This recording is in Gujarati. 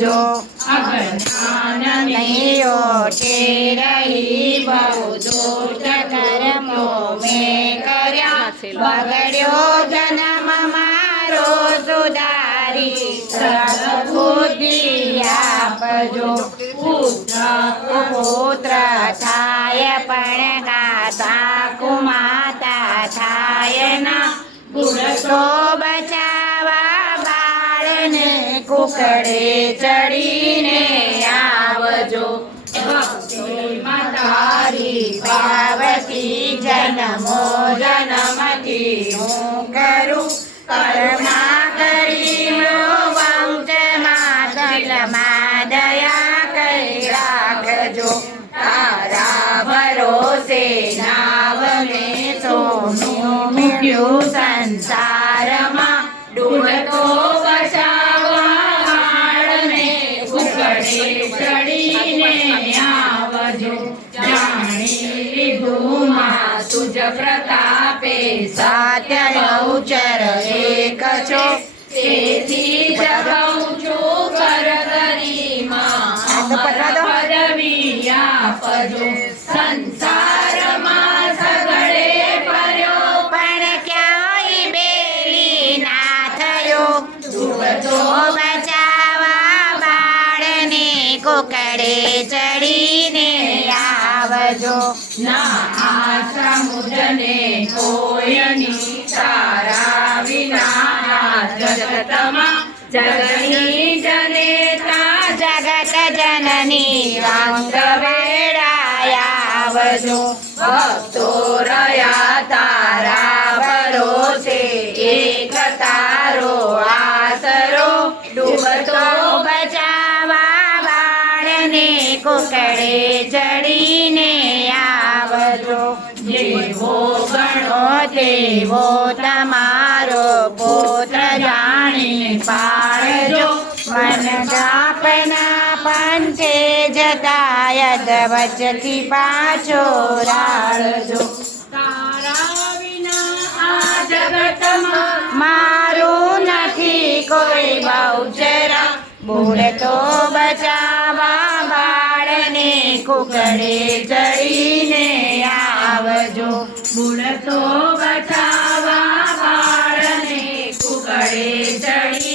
આવજો અજ્ઞાન નહીં ઓઠે રહી બહુ દુષ્ટ કર્મો મેં કર્યા બગડ્યો જન્મ મારો સુધારી સદબુદ્ધિ આપજો પુત્ર થાય પણ ગાતા કુમાતા થાય ના ગુણ તો બચાવા બાળને કુકડે ચડીને આવજો ભક્તિમાં તારી પાવતી જન્મો જન્મથી હું કરું કરુણા કરી વંશમાં સકલમાં દયા કરી રાખજો તારા ભરોસે નાવ મેં સોનું મીઠ્યું સંસારમાં ડૂબતો બચાવવા વાળને કુકડે ચડીને આવજો જાણી લીધું માં તુજ પ્રતાપે સત્ય ગૌચર એક છો તેથી જગાઉં છું કરગરીમાં પદવી આપજો સંસારમાં સગળે ફર્યો પણ ક્યાંય બેલી ના થયો ડૂબતો બચાવવા બાળને કુકડે ચડીને આવજો ના આશા મુજને કોયની તારા વિના જગતમાં જગની જનેતા જગત જનની વાંગ વેળાયા આવજો ભક્તો રહ્યા તારા ભરોસે એક તારો આસરો ડૂબતો બચાવવા બાળને કુકડે ચડીને આવજો જેવો ગણો તેવો તમારો પુત્ર જાણી પાળજો મન કાપના પંથે જતા યદ વચથી પાછો રાળજો તારા વિના આ જગતમાં મારું નથી કોઈ બહુચરા બુડતો બચાવવા બાળને કુકડે ચડીને આવજો બુડતો બચાવવા બાળને કુકડે ચડી